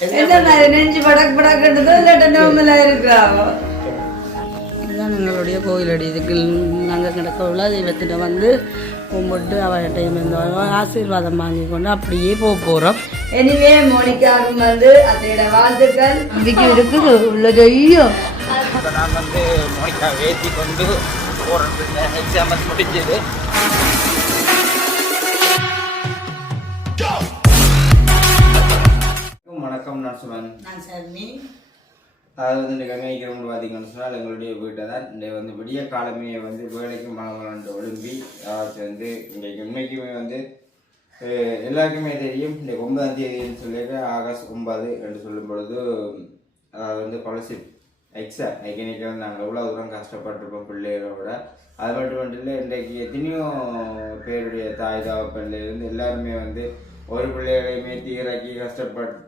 நெஞ்சு படக்கு படக்குன்றதோ இல்லாட்ட நார்மலா இருக்கிறாவோ. இதுதான் எங்களுடைய கோயிலடி. இதுக்கு நாங்கள் கிடக்க உள்ள தெய்வத்திட்ட வந்து கும்பிட்டு அவர்கிட்ட ஆசீர்வாதம் வாங்கி கொண்டு அப்படியே போகிறோம். எனிவே மோனிகாவுக்கு வந்து அதோட வாழ்த்துக்கள் நம்பிக்கை இருக்குது உள்ளதையோ. நான் வந்து மோனிகா ஏற்றி கொண்டு போகிறது எக்ஸாம் முடிஞ்சது. வணக்கம், நான் சுமன். நான் சர்மி. அதாவது வந்து இன்றைக்கு அமெரிக்கிறவங்க பார்த்தீங்கன்னு சொன்னால் எங்களுடைய வீட்டை தான் இந்த வந்து விடிய காலமே வந்து வேலைக்கு மாணவர்கள் ஒழும்பி வந்து இன்றைக்கு உண்மைக்குமே வந்து எல்லாருக்குமே தெரியும். இந்த 9ஆம் தேதின்னு சொல்லிட்டு ஆகஸ்ட் 9 என்று சொல்லும் பொழுது அதாவது வந்து ஸ்காலர்ஷிப் எக்ஸாம் இன்னைக்கு வந்து நாங்கள் எவ்வளோ தூரம் கஷ்டப்பட்டிருப்போம் பிள்ளைகளோட. அது மட்டும் இல்லை, இன்றைக்கு எத்தனையோ பேருடைய தாய் தாவப்பிள்ளைலேருந்து எல்லாருமே வந்து ஒரு பிள்ளைகளையுமே தீராக்கி கஷ்டப்பட்டு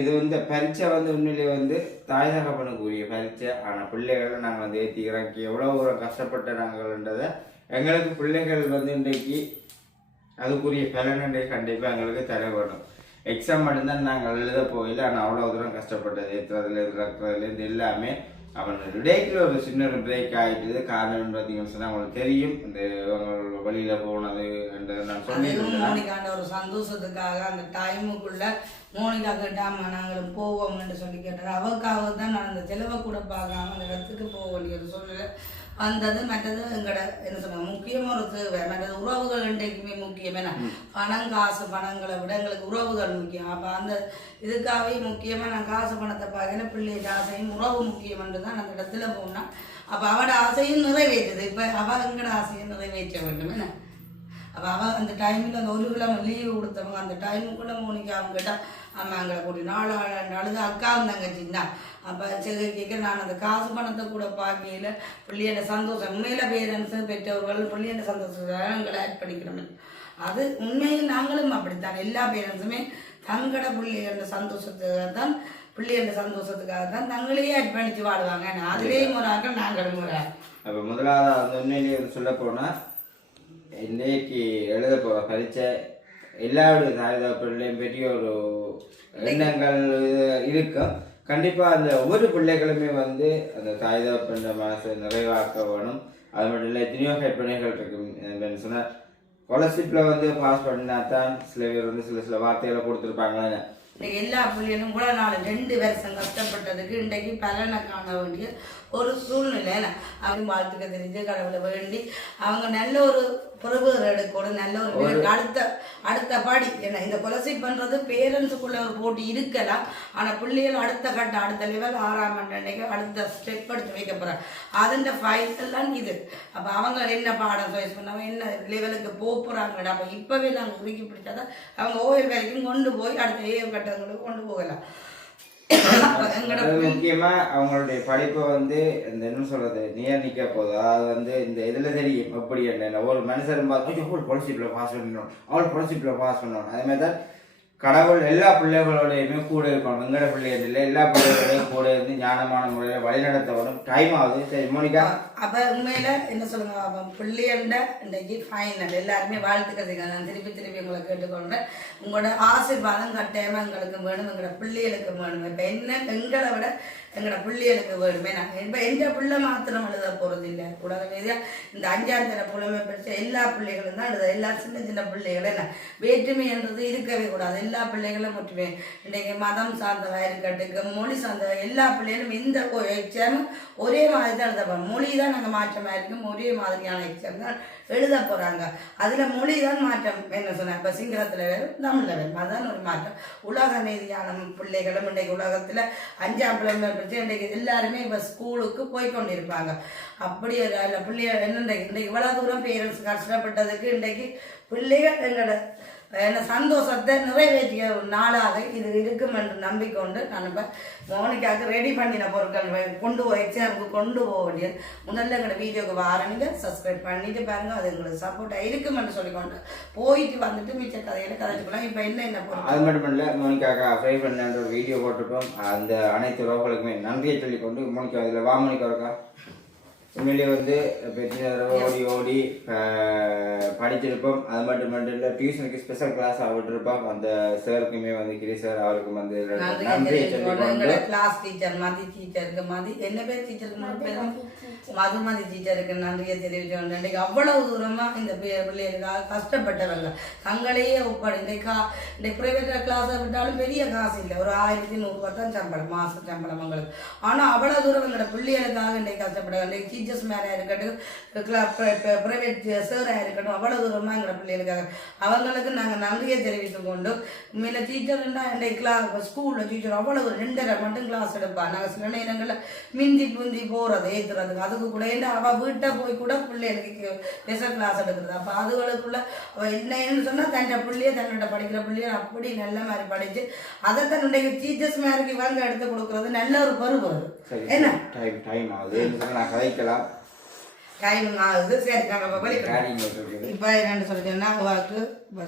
இது வந்து பரீட்சை வந்து உண்மையிலே வந்து தாய் தகப்பனுக்குரிய பரீட்சை. ஆனால் பிள்ளைகளை நாங்கள் வந்து ஏற்றிக்கிறாக்கி எவ்வளோ ஒரு கஷ்டப்பட்ட நாங்கள்ன்றதை எங்களுக்கு பிள்ளைகள் வந்து இன்றைக்கு அதுக்குரிய பலனை கண்டிப்பாக எங்களுக்கு தர வேணும். எக்ஸாம் மட்டும்தான் நாங்கள் எழுத போகல, ஆனால் அவ்வளோ தூரம் கஷ்டப்பட்டது ஏற்றுறதுலேருந்து இறக்குறதுலேருந்து எல்லாமே அவன் இடைக்கில் ஒரு சின்ன ஒரு பிரேக் ஆகிட்டுது. காரணம் பார்த்தீங்கன்னு சொன்னால் அவங்களுக்கு தெரியும் இந்த வழியில் போனது நான் சொன்னேன். மோனிகாண்ட ஒரு சந்தோஷத்துக்காக அந்த டைமுக்குள்ள மோனிகா கேட்டாமா நாங்களும் போவோம்னு சொல்லி கேட்டார். அவருக்காக தான் நான் அந்த செலவை கூட பார்க்காம அந்த இடத்துக்கு போக வேண்டியது சூழ்நிலை வந்தது. மற்றது எங்களோட என்ன சொல்லுவாங்க முக்கியமாக ஒரு தேவை. மற்றது உறவுகள் இன்றைக்குமே முக்கியம். ஏன்னா பணம் காசு பணங்களை விட எங்களுக்கு உறவுகள் முக்கியம். அப்போ அந்த இதுக்காகவே முக்கியமாக நான் காசு பணத்தை பார்க்கல பிள்ளையோட ஆசையும் உறவு முக்கியம்ன்றது தான் அந்த இடத்துல போனால் அப்போ அவட ஆசையும் நிறைவேற்றுது. இப்போ அவள் எங்களோட ஆசையும் நிறைவேற்ற வேண்டும். என்ன அப்போ அவள் அந்த டைமில் அந்த ஒரு கிழமை லீவு கொடுத்தவங்க அந்த டைமுக்குள்ளே மோனிகா அவங்க கேட்டால் அம்மா எங்களை கூட்டி 4 அழுது அக்காவும் தங்கச்சின்னா. அப்போ சரி கேட்க நான் அந்த காசு பணத்தை கூட பார்க்கையில் பிள்ளையோட சந்தோஷம் உண்மையில பேரண்ட்ஸு பெற்றவர்கள் பிள்ளையோட சந்தோஷத்தை எங்களை ஆட் பண்ணிக்கணும். அது உண்மையில் நாங்களும் அப்படித்தான். எல்லா பேரண்ட்ஸுமே தங்களோட பிள்ளைகளோட சந்தோஷத்துக்காக தான் பிள்ளைகளோட சந்தோஷத்துக்காக தான் தங்களையே ஆட் பண்ணிச்சு வாடுவாங்க. அதுலேயும் ஒரு ஆக்கள் நாங்களும் ஒரு ஆள். அப்போ முதலாவது அந்த உண்மையிலேயே சொல்ல போனால் இன்றைக்கு எழுத போகிற பரீட்சை எல்லாருடைய தாய் தகப்பன்லையும் பெரிய ஒரு எண்ணங்கள் இருக்கும். கண்டிப்பாக அந்த ஒவ்வொரு பிள்ளைகளுமே வந்து அந்த தாய் தகப்பன் மனசை நிறைவாக்க வேணும். அது மட்டும் இல்லை எத்தனையோ கற்பனைகள் இருக்கும். சொன்னால் ஸ்காலர்ஷிப்பில் வந்து பாஸ் பண்ணினா தான் சில பேர் வந்து சில வார்த்தைகளை கொடுத்துருப்பாங்க. இன்றைக்கு எல்லா பிள்ளைகளும் கூட 2 வருஷம் கஷ்டப்பட்டதுக்கு இன்றைக்கு பலனை காண வேண்டிய ஒரு சூழ்நிலை. அவங்க வாழ்த்துக்க தெரிஞ்சு கடவுளை வேண்டி அவங்க நல்ல ஒரு பொறுப்புகள் எடுக்கணும். நல்ல ஒரு அடுத்த பாடி என்ன இந்த ஸ்காலர்ஷிப் பண்ணுறது பேரண்ட்ஸுக்குள்ள ஒரு போட்டி இருக்கலாம். ஆனால் பிள்ளைகள் அடுத்த லெவல் 6ஆம் ஆண்டு அடுத்த ஸ்டெப் எடுத்து வைக்க போகிறாங்க. அதுன்ற ஃபைனல்லாம் இது. அப்போ அவங்க என்ன பாடம் சாய்ஸ் பண்ணாங்க என்ன லெவலுக்கு போகிறாங்கடா. அப்போ இப்போவே நாங்கள் உருக்கி பிடிச்சாதான் அவங்க ஓய்வு வரைக்கும் கொண்டு போய் அடுத்த ஏழு கட்டங்களுக்கு கொண்டு போகலாம். முக்கியமா அவங்களுடைய படிப்பை வந்து இந்த என்ன சொல்றது நியமிக்க போதும். அதாவது வந்து இந்த இதுல தெரியும் எப்படி என்ன ஒரு மனுஷன் பார்த்து அவள் பொலிசிப்ல பாஸ் பண்ணணும் அவள் பொலிசிப்ல பாஸ் பண்ணணும். அதே மாதிரி தான் கடவுள் எல்லா பிள்ளைகளோடையுமே கூட இருக்கணும். வெங்கட பிள்ளைகள் இல்லை எல்லா பிள்ளைகளோடையும் கூட இருந்து ஞானமான முறையில் வழிநடத்த வரும். டைம் ஆகுது. சரி மோனிகா, அப்போ உண்மையில என்ன சொல்லுங்க பிள்ளைகள்ட இன்றைக்கு ஃபைனல் எல்லாருமே வாழ்த்துக்கிறதுக்கு நான் திருப்பி உங்களை கேட்டுக்கொள்கிறேன். உங்களோட ஆசீர்வாதம் கட்டாயமாக எங்களுக்கு வேணும், எங்களோட பிள்ளைகளுக்கு வேணும். இப்போ என்ன எங்களை விட எங்களோட பிள்ளைகளுக்கு வேணுமே. நான் இப்போ எந்த பிள்ளை மாத்திரம் எழுத போகிறது இல்லை. உலக ரீதியாக இந்த 5ஆம் தர புலமை படித்த எல்லா பிள்ளைகளும் தான் எழுத. எல்லா சின்ன பிள்ளைகளும் என்ன வேற்றுமைன்றது இருக்கவே கூடாது. எல்லா பிள்ளைகளும் ஒற்றுமை. இன்றைக்கு மதம் சார்ந்ததாக இருக்கட்டும் மொழி சார்ந்த எல்லா பிள்ளைகளும் இந்த எக்ஸாமும் ஒரே மாதிரி தான் எழுத போகிறோம். மொழி தான் நாங்கள் மாற்றமாக இருக்கும். ஒரே மாதிரியான எக்ஸாம் தான் எழுத போகிறாங்க. அதில் மொழி தான் மாற்றம். என்ன சொன்னேன் இப்போ சிங்களத்தில் வேறு தமிழில் வேறு அதுதான் ஒரு மாற்றம். உலக நீதியான பிள்ளைகளும் இன்றைக்கு உலகத்தில் 5ஆம் புலமை படித்து இன்றைக்கு எல்லாருமே இப்போ ஸ்கூலுக்கு போய்கொண்டிருப்பாங்க. அப்படி ஒரு பிள்ளைகள் என்ன இன்றைக்கு இவ்வளோ தூரம் பேரண்ட்ஸ் கஷ்டப்பட்டதுக்கு இன்றைக்கு பிள்ளைகள் எங்களோட என்ன சந்தோஷத்தை நிறைவேற்றிய ஒரு நாளாக இது இருக்கும் என்று நம்பிக்கொண்டு நான் இப்போ மோனிகாவுக்கு ரெடி பண்ணின பொருட்கள் கொண்டு போய் எக்ஸாமுக்கு கொண்டு போக வேண்டியது. முதல்ல எங்களோட வீடியோக்கு ஆரம்பிங்க சப்ஸ்கிரைப் பண்ணிட்டு பாருங்க. அது எங்களுக்கு சப்போர்ட்டாக இருக்கும் என்று சொல்லிக்கொண்டு போயிட்டு வந்துட்டு மிச்ச கதையில கதைச்சுக்கலாம். இப்போ என்ன பொருள் அது மட்டும் இல்லை மோனிகாக்கா ஃப்ரை பண்ண ஒரு வீடியோ போட்டிருக்கோம். அந்த அனைத்து உறவுகளுக்குமே நன்றியை சொல்லிக்கொண்டு மோனிகா இதில் வா மோனிகா இருக்கா உண்மையிலேயே வந்து பெரிய ஓடி ஓடி படிச்சிருப்போம். அது மட்டும் இல்லை, டியூஷனுக்கு ஸ்பெஷல் கிளாஸ் விட்டுருப்போம். அந்த சாருக்குமே வந்து கிரி சார் அவருக்கும் வந்து நன்றி சொல்லிக்கொண்டு கிளாஸ் டீச்சர் மதி டீச்சருக்கு மதி என்ன பேர் டீச்சருக்கு மதுமதி டீச்சருக்கு நன்றியை தெரிவிச்சோம். இன்றைக்கு அவ்வளவு தூரமா இந்த பிள்ளைகளுக்காக கஷ்டப்பட்டவங்க தங்களையே ஒப்பாடு இந்த பிரைவேட் கிளாஸை விட்டாலும் பெரிய காசு இல்லை, ஒரு 1100 தான் சம்பளம், மாச சம்பளம் அவங்களுக்கு. ஆனா அவ்வளவு தூரம் எங்களோட பிள்ளைகளுக்காக இன்றைக்கு கஷ்டப்படுவாங்க. டீச்சர்ஸ் மேலே இருக்கட்டும், பிரைவேட் சாராக இருக்கட்டும், அவ்வளவு தூரமா எங்களோட பிள்ளைகளுக்காக அவங்களுக்கு நாங்கள் நன்றியை தெரிவித்துக் கொண்டு முன்ன டீச்சர்னா இன்றைக்கு ஸ்கூல்ல டீச்சர் அவ்வளவு 2.5 மட்டும் கிளாஸ் எடுப்பா. நாங்கள் சில நேரங்களில் மிந்தி புந்தி போறது ஏற்றுறதுக்கு அதுக்கு கூட என்ன அவள் வீட்டை போய் கூட பிள்ளைகளுக்கு ஸ்பெஷல் கிளாஸ் எடுக்கிறது. அப்போ அதுகளுக்குள்ள அவள் என்னன்னு சொன்னால் தன்னோட பிள்ளைய தன்னோட படிக்கிற பிள்ளைய அப்படி நல்ல மாதிரி படிச்சு அதை தன்னுடைய டீச்சர்ஸ் மேருக்கு இவங்க எடுத்து கொடுக்கறது நல்ல ஒரு பருவம். என்ன டைம் ஆகுது, நான் கதைக்கலாம் டைம் ஆகுது. சரி இப்போ என்னென்னு சொல்லிட்டேன்னா அவாவுக்கு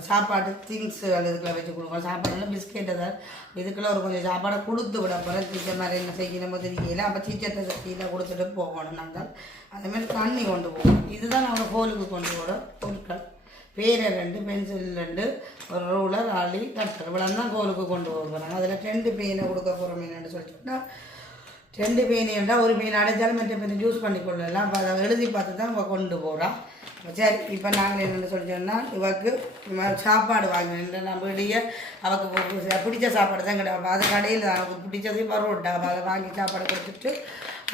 சாப்பாடு திங்ஸ் இதுக்குள்ள வச்சு கொடுக்கணும். சாப்பாடுலாம் பிஸ்கெட் ஏதாவது இதுக்குள்ள ஒரு கொஞ்சம் சாப்பாடை கொடுத்து விட போகிறேன். டீச்சர் மாதிரி என்ன செய்யணுமோ தெரியல. அப்போ டீச்சர்கிட்ட சக்தியில் கொடுத்துட்டு போகணும். நாங்கள் அதேமாதிரி தண்ணி கொண்டு போகணும். இதுதான் நாங்கள் ஹோலுக்கு கொண்டு போகிற பொருட்கள். பேரை 2, பென்சில் 2, ஒரு ரூலர், ஆளி, கட்டர் இவ்வளோ தான் கோலுக்கு கொண்டு போக போகிறாங்க. அதில் 2 பேனை கொடுக்க போகிறோம். என்னென்னு சொல்லிட்டோம்னா 2 பேனைண்டா ஒரு பேனை அடைச்சாலும் மற்ற பேனை யூஸ் பண்ணிக்கொள்ளலாம். அப்போ அதை எழுதி பார்த்து தான் இவ கொண்டு போகிறான். சரி, இப்போ நாங்கள் என்னென்னு சொல்லிட்டோம்னா இவக்கு சாப்பாடு வாங்கினேன். நம்ம இடையே அவருக்கு பிடிச்ச சாப்பாடு தான் கிடையாது. அது கடையில் அவருக்கு பிடிச்சதே பரோட்டா. அதை வாங்கி சாப்பாடு கொடுத்துட்டு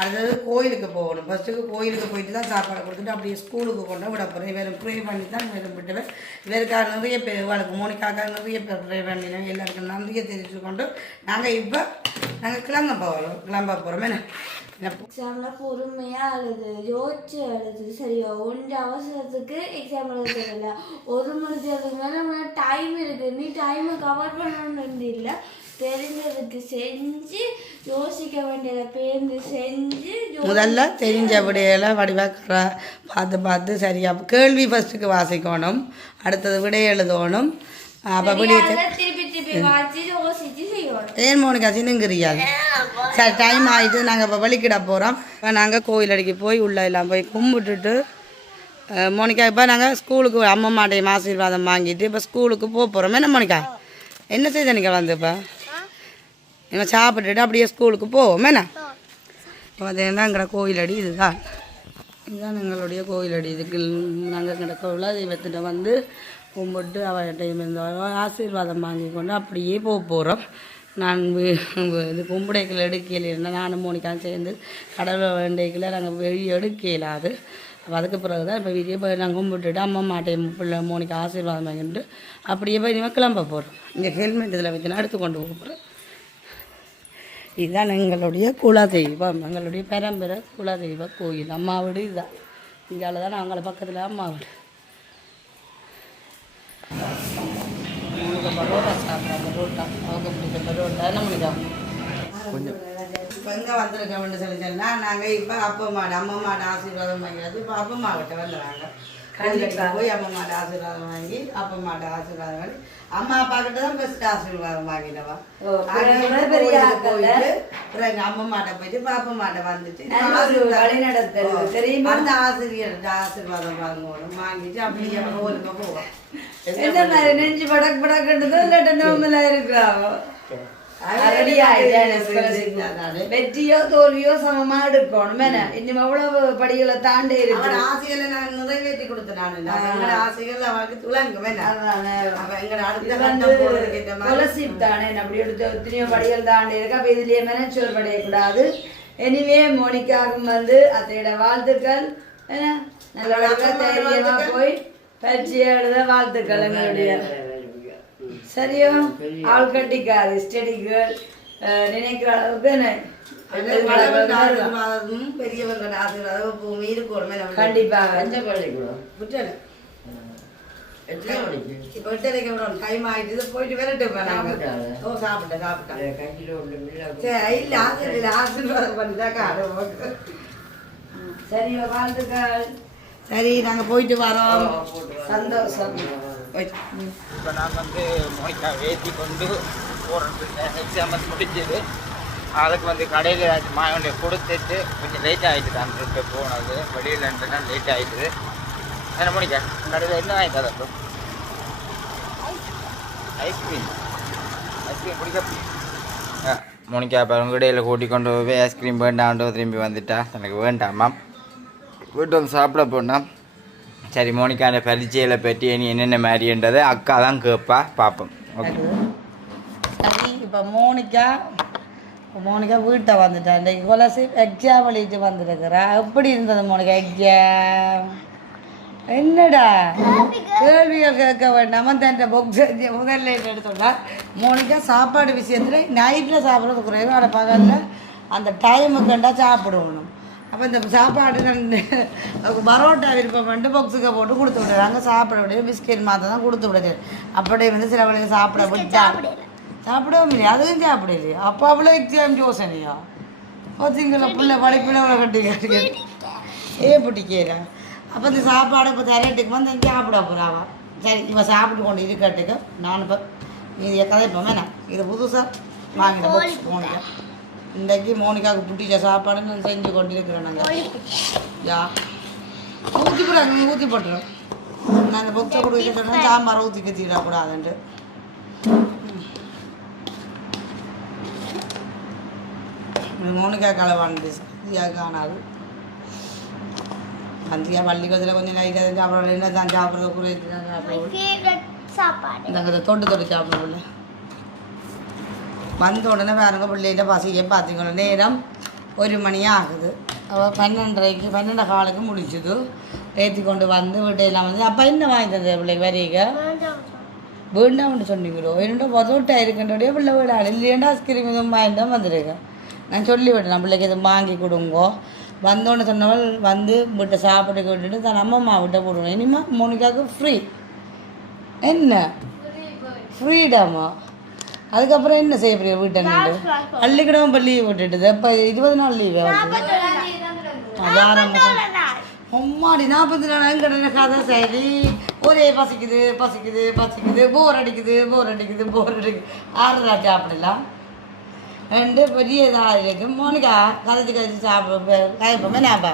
அதாவது கோயிலுக்கு போகணும். ஃபஸ்ட்டுக்கு கோயிலுக்கு போயிட்டு தான் சாப்பாடு கொடுத்துட்டு அப்படியே ஸ்கூலுக்கு கொண்டு விட போகிறேன். இவரை ப்ரே பண்ணி தான் இவரை விட்டுவேன். இவருக்காக நிறைய பேர் இவளுக்கு மோனிக்காக நிறைய பேர் ப்ரே பண்ணினோம். எல்லாருக்கும் நன்றியை தெரிவித்து கொண்டு நாங்கள் கிளம்ப போகிறோம். எக்ஸாமில் பொறுமையாக அழுது யோசிச்சு அழுது சரியா ஒன்று அவசரத்துக்கு எக்ஸாம் எழுத தெரியல. 1 மணி நேரத்துக்கு மேலே டைம் இருக்குது, நீ டைமை கவர் பண்ணணுன்னு இல்லை, தெரிஞ்சதுக்கு செஞ்சு யோசிக்க வேண்டியதை பேருந்து செஞ்சு முதல்ல தெரிஞ்ச விடையெல்லாம் வடிவாக பார்த்து சரியா கேள்வி ஃபஸ்ட்டுக்கு வாசிக்கணும், அடுத்தது விடை எழுதணும். அப்போ திருப்பி வாசி யோசிச்சு செய்யணும். ஏன் மோனிகா சின்னுங்கிறியாது? சரி, டைம் ஆகிட்டு நாங்கள் இப்போ வலிக்கிட போகிறோம். இப்போ நாங்கள் கோயிலடிக்கு போய் உள்ளே எல்லாம் போய் கும்பிட்டுட்டு மோனிகா இப்போ நாங்கள் ஸ்கூலுக்கு அம்மாட்டையும் ஆசீர்வாதம் வாங்கிட்டு இப்போ ஸ்கூலுக்கு போக போகிறோம். என்ன மோனிகா என்ன செய்த நீங்கள் வந்து இப்போ நம்ம சாப்பிட்டுட்டு அப்படியே ஸ்கூலுக்கு போவோம். என்ன பார்த்தீங்கன்னா எங்களோட கோயிலடி இதுதான் எங்களுடைய கோயிலடி. இதுக்கு நாங்கள் எங்களோட கோயிலாக தெய்வத்திட்ட வந்து கும்பிட்டு அவர்கிட்டையும் இருந்தோம் ஆசீர்வாதம் வாங்கி கொண்டு அப்படியே போக போகிறோம். நான் இது கும்பிடைக்கில் எடுக்கையில் இருந்தேன். நானும் மோனிக்காவும் சேர்ந்து கடவுளை வேண்டைக்கில் நாங்கள் வெளியே எடுக்கலாது. அப்போ அதுக்கு பிறகு தான் இப்போ வீடியோ போய் நாங்கள் கும்பிட்டுட்டு அம்மா மாட்டையும் பிள்ளை மோனிக்கா ஆசீர்வாதம் வாங்கிட்டு அப்படியே போய் இனிமேல் கிளம்ப போகிறோம். இங்கே ஹெல்மெட் இதில் வச்சு எடுத்து கொண்டு போக போகிறோம். இதுதான் எங்களுடைய குலதெய்வம், எங்களுடைய பரம்பரை குலதெய்வ கோயில். அம்மா வீடு இதுதான். இங்கால தான் அவங்கள பக்கத்தில் அம்மா வீடு. பரோட்டா சாப்பிட்றோம். பரோட்டா அவங்க பிடிச்ச பரோட்டா என்ன பண்ணிக்கலாம் கொஞ்சம். இப்போ எங்கே வந்திருக்கோம்னு சொல்லி சொன்னால் நாங்கள் இப்போ அம்மா மாடு ஆசீர்வாதம் வாங்கிறது. இப்போ அப்பம்மா கிட்ட வந்துடுறாங்க. கண்டிப்பாக போய் அம்மா மாடு ஆசீர்வாதம் வாங்கி மாடு ஆசீர்வாதம் வாங்கி அம்மா அப்பா கிட்ட தான் பெஸ்ட் ஆசீர்வாதம் வாங்கினவா. போயிட்டு அம்மா மாட்டை போயிட்டு பாப்பா மாட்டை வந்துட்டு அந்த ஆசிரியர் ஆசீர்வாதம் வாங்கணும். வாங்கிட்டு அப்படியே கோயிலுக்கு போவோம். நெஞ்சு படக்கு படக்குன்றதோ இல்லாட்ட நோம்பலா இருக்கிறாவோ வெற்றியோ தோல்வியோ சமமா எடுக்கணும். இன்னும் அவ்வளவு படிகளை தாண்டி இருக்கு. ஆசைகளை நான் நிறைவேற்றி கொடுத்தேன். ஆசைகள் அவளுக்கு துளங்கும். தானே அப்படி எடுத்து எத்தனையோ படிகள் தாண்டி இருக்கு. அப்ப இதுலயே மெனச்சோர் படையக்கூடாது. எனிவே மோனிக்காவும் வந்து அத்தையோட வாழ்த்துக்கள். நல்ல தைரியமா போய் பயிற்சி எழுத வாழ்த்துக்கள் எங்களுடைய. சரியோ ஆள் கட்டிக்காது ஸ்டடி கேர்ள் நினைக்கிற அளவுக்கு பெரியவங்க ஆசீர்வாதம் இருக்கணும். கண்டிப்பாக இப்போ டைம் ஆயிட்டு போயிட்டு விரட்டு சாப்பிட்டேன். இல்ல ஆசீர்வாதம் பண்ணிதான். சரியோ வாழ்த்துக்கள். சரி, நாங்கள் போயிட்டு வரோம். சந்தோஷம். இப்போ நான் வந்து மோனிக்கா ஏற்றி கொண்டு போகிறேன். எக்ஸாம் முடிஞ்சது. அதுக்கு வந்து கடையில் ஏதாச்சும் மாங்கொண்டை கொடுத்துட்டு கொஞ்சம் லேட் ஆகிட்டு தான் ட்ரிப்பு போனது வெளியில் இருந்துன்னா லேட் ஆகிடுது. என்ன மணிக்கா கடையில் என்ன வாங்கிட்டு அப்போ ஐஸ்கிரீம் குடிக்க மோனிகா அப்போ அவங்க இடையில் கூட்டி கொண்டு போய் ஐஸ்கிரீம் வேண்டாண்டோ திரும்பி வந்துட்டா. எனக்கு வேண்டாமா வீட்டு வந்து சாப்பிட போனால் சரி மோனிகா அந்த பரிச்சையில் பற்றி இனி என்னென்ன மாதிரின்றதை அக்கா தான் கேட்பா பார்ப்போம். ஓகே சரி இப்போ மோனிகா வீட்டை வந்துட்டா. இன்றைக்கு கொலசி எக்ஸாம் எழுதிட்டு வந்துருக்குறா. எப்படி இருந்தது மோனிகா எக்ஸாம்? என்னடா கேள்விகள் கேட்க வேண்டாமா தன் புக்ஸ் முதல்ல எடுத்தோம்னா மோனிகா சாப்பாடு விஷயத்தில் நைட்டில் சாப்பிட்றது குறைவு. அதை பகலில் அந்த டைமுக்குண்டா சாப்பிடணும். அப்போ இந்த சாப்பாடு பரோட்டா விருப்பம் பண்ணிட்டு பாக்ஸுக்கு போட்டு கொடுத்து விடுறாங்க. சாப்பிட விட பிஸ்கெட் மாற்ற தான் கொடுத்து விடுது. அப்படியே வந்து சில வேலைக்கு சாப்பிட விட்டா சாப்பிடவும் இல்லையா, அதுவும் சாப்பிடலையா? அப்போ அவ்வளோ எக்ஸாம் யோசனையா பார்த்தீங்களா? பிள்ளை படிப்பில் அவ்வளோ கட்டி பிடிக்கல. அப்போ இந்த சாப்பாடை இப்போ தரட்டுக்கு வந்து இங்கே சாப்பிட போகிறாவா. சரி இவன் சாப்பிட்டு கொண்டு இருக்கட்டுக்கு நான் இப்போ இது கதைப்போம் வேணாம். இது புதுசாக வாங்கின பாக்ஸ் மோனிகா. இன்றைக்கு மோனிகாவுக்கு பிடிச்ச சாப்பாடு நான் செஞ்சு கொண்டு இருக்கிறேன். நாங்கள் யா ஊற்றி போடுறாங்க, ஊற்றி போட்டுறோம். நான் அந்த பொக்ஸை கொடுக்கிட்டோன்னா சாம்பாரை ஊற்றி கத்திடக்கூடாதுன்ட்டு. மோனிகா கலவானது சரியாக காணாது. அந்தியா பள்ளிக்கூடத்தில் கொஞ்சம் லைட்டாக சாப்பிட என்ன தான் சாப்பிட்றது குறைத்து தான் சாப்பிடுவோம். நாங்கள் தொட்டு சாப்பிடுவோம்ல. வந்த உடனே பாருங்க பிள்ளைகிட்ட பசிக்க பார்த்தீங்களா நேரம் 1 மணி ஆகுது. அவள் 12:30 காலுக்கு முடிச்சுது. ஏற்றி கொண்டு வந்து வீட்டையெல்லாம் வந்து அப்போ என்ன வாங்கி தந்தது பிள்ளைக்கு வரைக வேண்டாம்னு சொன்னீங்களோ? என்னோட பதோட்டா இருக்கின்றோடைய பிள்ளை வீடாது இல்லையாண்டா ஐஸ்கிரீம் எதுவும் வாங்கிட்டு தான் வந்துருக்கேன். நான் சொல்லிவிட்டேன் பிள்ளைக்கு எதுவும் வாங்கி கொடுங்கோ. வந்தோன்னு சொன்னவள் வந்து வீட்டை சாப்பிட்டு விட்டுட்டு தான் அம்மா விட்ட போடுவோம். இனிமா மோனிகாவுக்கு ஃப்ரீ என்ன ஃப்ரீடாமா. அதுக்கப்புறம் என்ன செய்ய போறிய வீட்டை நின்று பள்ளிக்கிடமும் இப்போ லீவ் விட்டுட்டுது. இப்போ 20 நாள் லீவு வாரம் அம்மாடி 40 நாள் எங்கிட்ட கதை. சரி ஒரே பசிக்குது பசிக்குது பசிக்குது போர் அடிக்குது போர் அடிக்குது போர் அடிக்குது. ஆறுதா சாப்பிடலாம் ரெண்டு பெரிய இதாக இருக்கு. மோனிகா கதைச்சு சாப்பிட காய்ப்போமா நாப்பா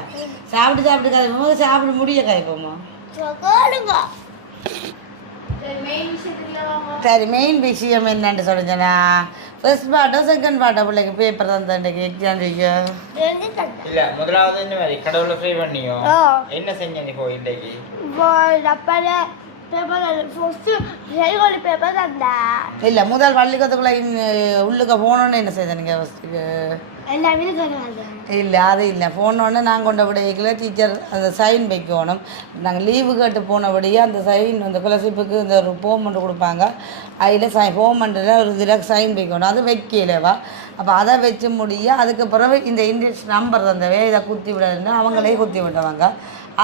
சாப்பிட்டு காய்ப்போமா சாப்பிட முடிய காய்ப்போமா. சரி மெயின் விஷயம் என்னன்னு சொல்லுங்கண்ணா. ஃபர்ஸ்ட் பார்ட்டோ செகண்ட் பார்ட்டோ பிள்ளைக்கு பேப்பர் தான் எக்ஸாம் இல்ல முதலாவது என்ன மாதிரி கடவுளை ஃப்ரீ பண்ணியோ என்ன செஞ்ச நீ இன்றைக்கு இல்லை முதல் பள்ளிக்கூடத்துக்குள்ள உள்ளுக்க போனோன்னு என்ன செய்த நீங்கள் ஃபஸ்ட்டுக்கு? இல்லை அது இல்லை போனோன்னு நாங்கள் கொண்ட விடையில டீச்சர் அந்த சைன் வைக்கணும். நாங்கள் லீவு கேட்டு போனபடியே அந்த சைன் அந்த ஸ்காலர்ஷிப்புக்கு இந்த ஒரு ஃபோமெண்ட் கொடுப்பாங்க. அதில் ஃபோமெண்ட்டில் ஒரு இதில் சைன் வைக்கணும். அது வைக்கலவா. அப்போ அதை வச்சு முடிய அதுக்கு பிறகு இந்த இந்தியன் நம்பர் தந்தவே இதை குத்தி விடணுன்னா அவங்களே குத்தி விட்டவங்க.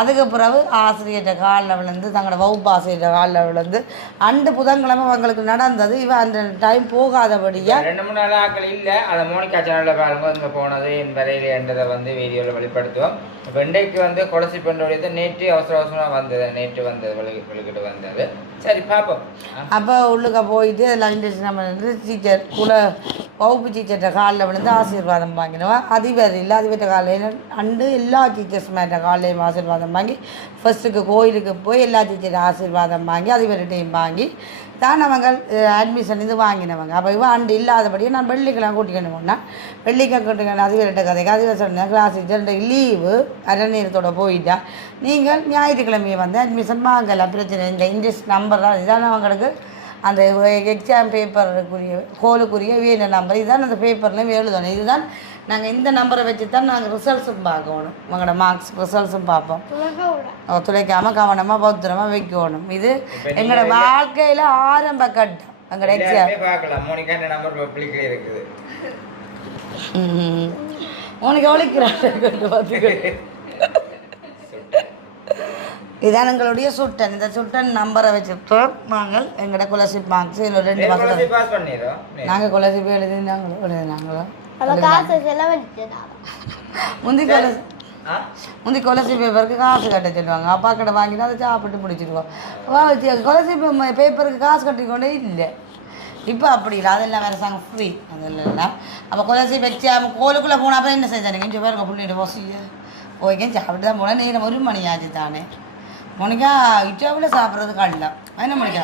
அதுக்கு பிறகு ஆசிரியர்கிட்ட காலில் விழுந்து தங்களோட வகுப்பு ஆசிரியர்கிட்ட காலில் விழுந்து அண்டு புதன்கிழமை அவங்களுக்கு நடந்தது. இவன் அந்த டைம் போகாதபடியா 2-3 நாள் ஆக்கள் இல்லை. அதை மோனிகா சேனலில் பாருங்க இங்கே போனது என் வரையில் என்றதை வந்து வீடியோவில் வெளிப்படுத்துவோம். இப்போ இன்றைக்கு வந்து கொலசி பண்ணுறது நேற்று அவசரமாக வந்தது. நேற்று வந்தது விழுக்கிட்டு வந்தது. சரி பார்ப்போம். அப்போ உள்ளுக்க போயிட்டு எல்லாம் இன்ட்ரெஸ்ட் நம்ம டீச்சர் வகுப்பு டீச்சர்கிட்ட காலில் விழுந்து ஆசீர்வாதம் வாங்கினவா. அதிபர் இல்லை அதிபர்கிட்ட காலையில் அண்டு எல்லா டீச்சர்ஸ் மேட்ட காலையும் ஆசீர்வாதம் வாங்கி ஃபஸ்ட்டுக்கு கோயிலுக்கு போய் எல்லா டீச்சரும் ஆசீர்வாதம் வாங்கி அதிபர்கிட்டையும் வாங்கி தான் அவங்க அட்மிஷன் இது வாங்கினவங்க. அப்போ இவன் அண்டு இல்லாதபடியே நான் வெள்ளிக்கிழமை கூட்டிக்கணும் போனால் வெள்ளிக்கிழமை கூட்டிக்கணும் அதிபர்கிட்ட கதைக்கு அதிபர் சொன்னேன் கிளாஸ் டீச்சர் லீவு அரை நேரத்தோடு போயிட்டா நீங்கள் ஞாயிற்றுக்கிழமையை வந்து அட்மிஷன் வாங்கலாம் பிரச்சனை. இந்த இன்ட்ரெஸ்ட் நம்பர் தான் இதுதான் அவங்களுக்கு அந்த எக்ஸாம் பேப்பருக்குரிய கோலுக்குரிய வேண நம்பர் இதுதான் அந்த பேப்பர்லையும் எழுதணும். இதுதான் நாங்கள் இந்த நம்பரை வச்சு தான் நாங்கள் ரிசல்ட்ஸும் பார்க்கணும். உங்களோட மார்க்ஸ் ரிசல்ட்ஸும் பார்ப்போம். துளைக்காமல் கவனமாக பத்திரமாக வைக்கணும். இது எங்களோட வாழ்க்கையில் ஆரம்ப கட்டம் எங்களோட எக்ஸாம். உனக்கு ஒழிக்கிறாங்க இதுதான் எங்களுடைய சுட்டன். இந்த சுட்டன் நம்பரை வச்சுட்டோம் நாங்கள் எங்களோட ஸ்காலர்ஷிப் மார்க்ஸ் இதில் 2 மார்க்ஸ் நாங்கள் ஸ்காலர்ஷிப் எழுதினாங்களோ முந்தி ஸ்காலர்ஷிப் பேப்பருக்கு காசு கட்ட சொல்லுவாங்க. அப்பா கிட்ட வாங்கினா அதை சாப்பிட்டு முடிச்சிடுவோம். ஸ்காலர்ஷிப் பேப்பருக்கு காசு கட்டிக்கொண்டே இல்லை. இப்போ அப்படி இல்லை, அதெல்லாம் வேறு சாங்க ஃப்ரீ அதெல்லாம். அப்போ கொலசி வச்சு அவன் கோலுக்குள்ளே போனால் அப்புறம் என்ன செஞ்சானுங்க இங்கே பாருங்க புள்ளிட்டு போசிய போய்க்கேன் சாப்பிட்டு தான் போனேன். நேரம் 1 மணி ஆச்சு தானே. மோனிகா இட்டாவில் சாப்பிட்றதுக்கு அல்ல என்ன மணிக்கா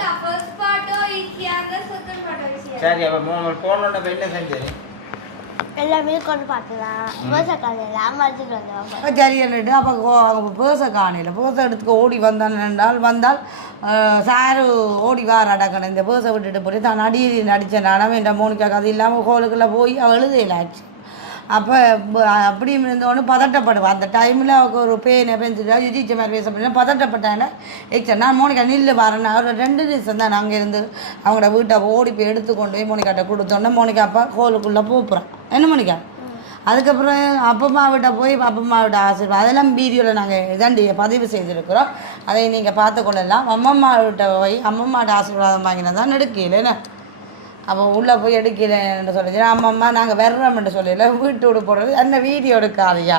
சரி. அப்போ போனோட என்ன செஞ்சது எல்லாமே கொண்டு பார்த்துலாம் கதையெல்லாம் மறுத்துட்டு சரி என்னட்டு. அப்போ பேச காணையில் பேச எடுத்துக்க ஓடி வந்தால் சாரு ஓடி வாராடாக்கணும் இந்த பேச விட்டுட்டு போய் தான் நடித்தேன் நானும் என் மோனிக்கா கதை இல்லாமல் கோலுக்குள்ளே போய் அவள் எழுதையிலாச்சு. அப்போ அப்படி இருந்தோன்னு பதட்டப்படுவேன். அந்த டைமில் அவருக்கு ஒரு பேனை பெஞ்சிட்டா டீச்சர் மாதிரி பேச அப்படின்னா பதட்டப்பட்டாங்க. எக்ஸ்ட்ரா நான் மோனிகா நில்லு வரேன். ஒரு 2 நிமிஷம் தான் நாங்கள் இருந்து அவங்களோட வீட்டை ஓடி போய் எடுத்துக்கொண்டு போய் மோனிகாட்ட கொடுத்தோன்னே மோனிகா அப்பா கோலுக்குள்ளே போப்புறான் என்ன மோனிகா. அதுக்கப்புறம் அப்பம்மா வீட்டை போய் அப்பம்மா வீட்டை ஆசீர்வாதம் அதெல்லாம் வீடியோவில் நாங்கள் இதாண்டி பதிவு செய்திருக்கிறோம். அதை நீங்கள் பார்த்து கொள்ளலாம். அம்மம்மா வீட்டை போய் அம்மம்மாட்ட ஆசீர்வாதம் வாங்கினதான் எடுக்கல என்ன. அப்போ உள்ளே போய் எடுக்கலன்னு சொல்லிச்சு. அம்மம்மா நாங்கள் வர்றோம்னு சொல்லல வீட்டு விடு போடுறது அந்த வீடியோ எடுக்காதையா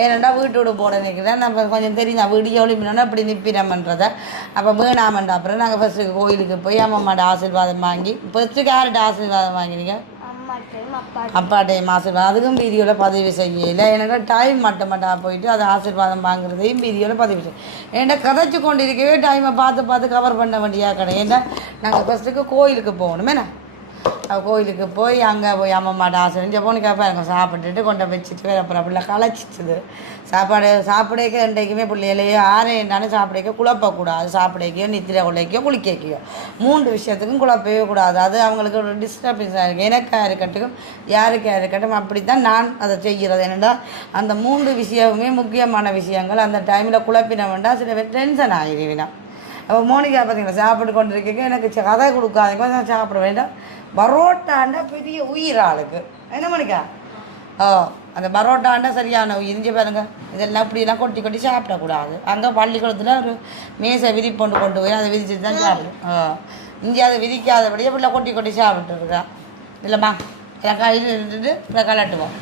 ஏனெண்டா வீட்டு விடு போட நிற்கிறேன் நம்ம கொஞ்சம் தெரியும் வீடியோ ஒளிமினோன்னா அப்படி நிற்பிடம்ன்றதை. அப்போ வேணாமண்டா அப்புறம் நாங்கள் ஃபஸ்ட்டு கோயிலுக்கு போய் அம்மம்மாட்ட ஆசீர்வாதம் வாங்கி ஃபஸ்ட்டுக்கு யார்கிட்ட ஆசீர்வாதம் வாங்கினீங்க அப்பாட்டையும் ஆசீர்வாதம் அதுக்கும் வீடியோவில் பதிவு செய்யலை. எனக்கு டைம் மட்டும் போயிட்டு அதை ஆசீர்வாதம் வாங்குறதையும் வீடியோவில் பதிவு செய்யும். ஏன்னா கதைச்சு கொண்டு இருக்கவே டைமை பார்த்து கவர் பண்ண வேண்டியா கிடையாது. ஏன்னா நாங்கள் ஃபஸ்ட்டுக்கு கோயிலுக்கு போகணுமே என்ன கோயிலுக்கு போய் அங்கே போய் அம்மம்மாட்ட ஆசை போனிக்கா பாருங்க சாப்பிட்டுட்டு கொண்டு வச்சுட்டு வேறு அப்புறம் அப்படிலாம் களைச்சிச்சுது. சாப்பிடக்க இன்றைக்குமே பிள்ளைகளையோ என்னன்னு சாப்பிடக்க குழப்பக்கூடாது. சாப்பிடக்கையோ நித்திரை கொள்ளைக்கோ குளிக்கையோ 3 விஷயத்துக்கும் குழப்பவே கூடாது. அது அவங்களுக்கு ஒரு டிஸ்டர்பன்ஸாக இருக்குது. எனக்கா இருக்கட்டும் யாருக்கா இருக்கட்டும் அப்படி தான் நான் அதை செய்கிறது. என்னென்னா அந்த 3 விஷயமுமே முக்கியமான விஷயங்கள். அந்த டைமில் குழப்பின வேண்டாம் சில பேர் டென்ஷன் ஆகிடுவினா. அப்போ மோனிகா பார்த்தீங்களா சாப்பிட்டு கொண்டு இருக்கீங்க எனக்கு கதை கொடுக்காதீங்க நான் சாப்பிட வேண்டாம். பரோட்டாண்டா பெரிய உயிர் ஆளுக்கு என்ன மோனிகா. அந்த பரோட்டாண்டா சரியான உயிர் பாருங்க. இதெல்லாம் இப்படிலாம் கொட்டி சாப்பிடக்கூடாது. அங்கே பள்ளிக்கூடத்தில் ஒரு மேசை விரிப்பொண்டு கொண்டு போய் அதை விரிச்சுட்டு தான் சாப்பிடும். இங்கே அதை விரிக்காதபடியே இப்படிலாம் கொட்டி சாப்பிட்டுருக்கா இல்லைம்மா. எல்லாம் கையில் இருந்துட்டு இப்போ கலட்டுவோம்.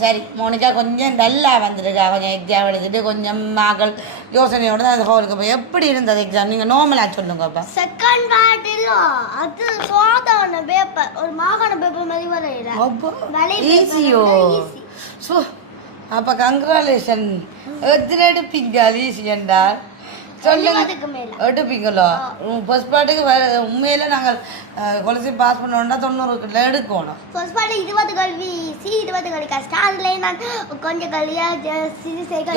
சரி மோனிகா கொஞ்சம் நல்லா வந்துருக்கா. கொஞ்சம் எக்ஸாம் எழுதிட்டு கொஞ்சம் மகள் யோசனையோடு தான் அந்த ஹோலுக்கு போய் எப்படி இருந்தது எக்ஸாம் நீங்கள் நார்மலாக சொல்லுங்கப்பா. செகண்ட் பார்ட் இல்ல அது சாதாரண பேப்பர் ஒரு மாகாண பேப்பர் மாதிரி வரையில அப்போ ஈஸியோ ஸோ அப்போ கங்க்ராலேஷன் எத்தனை எடுப்பீங்க ஈஸி என்றால் சொல்லுங்க எடுப்பீங்களோ. ஃபர்ஸ்ட் பார்ட்டுக்கு உண்மையில நாங்கள் கொலசி பாஸ் பண்ணோம்னா 90 எடுக்கணும். ஃபர்ஸ்ட் பார்ட் 20 கேள்வி 20 கேள்வி கஷ்டம். அதுல நான் கொஞ்சம் கேள்வியா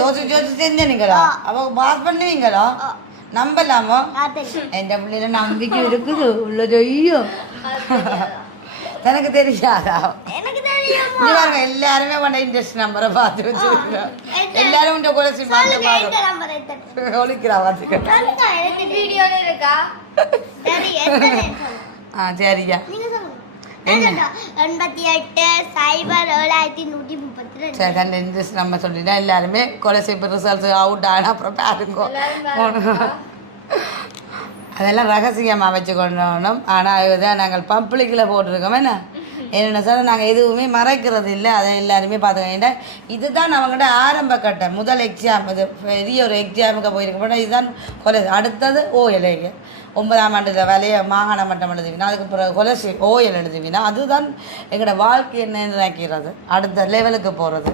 யோசிச்சு செஞ்சீங்களா அப்போ பாஸ் பண்ணுவீங்களோ நம்பலாமோ. எந்த பிள்ளைல நம்பிக்கை இருக்குது உள்ள செய்யும் எனக்கு தெரியாதா. எனக்கு தெரியும் பாருங்க எல்லாருமே பண்ண இன்ட்ரெஸ்ட் நம்பரை பார்த்து வச்சுருக்கோம். எல்லாரும் இந்த கொலசி பார்த்து ஒழிக்கிறா பார்த்துக்க வீடியோல இருக்கா சரி சரியா 880732 சரி அந்த இன்ட்ரெஸ்ட் நம்ம சொல்லிட்டா எல்லாருமே கொலசி ரிசல்ட்ஸ் அவுட் ஆனால் அப்புறம் பாருங்க அதெல்லாம் ரகசியமாக வச்சுக்கொள்ளணும். ஆனால் இதுதான் நாங்கள் பப்ளிக்கில் போட்டிருக்கோம் என்னென்ன சார் நாங்கள் எதுவுமே மறைக்கிறது இல்லை. அதை எல்லாருமே பார்த்துக்கோங்க. இதுதான் அவங்கள்ட்ட ஆரம்ப கட்டம் முதல் எக்ஸாம். இது பெரிய ஒரு எக்ஸாமுக்கு போயிருக்க போனால் இதுதான் கொலசி. அடுத்தது ஓஎல்ஏ 9ஆம் ஆண்டில் வேலையை மாகாண மட்டம் எழுதுவினா அதுக்கு பிறகு கொலசி ஓஎல் எழுதுவினா அதுதான் எங்களோட வாழ்க்கை என்ன நினைக்கிறது அடுத்த லெவலுக்கு போகிறது.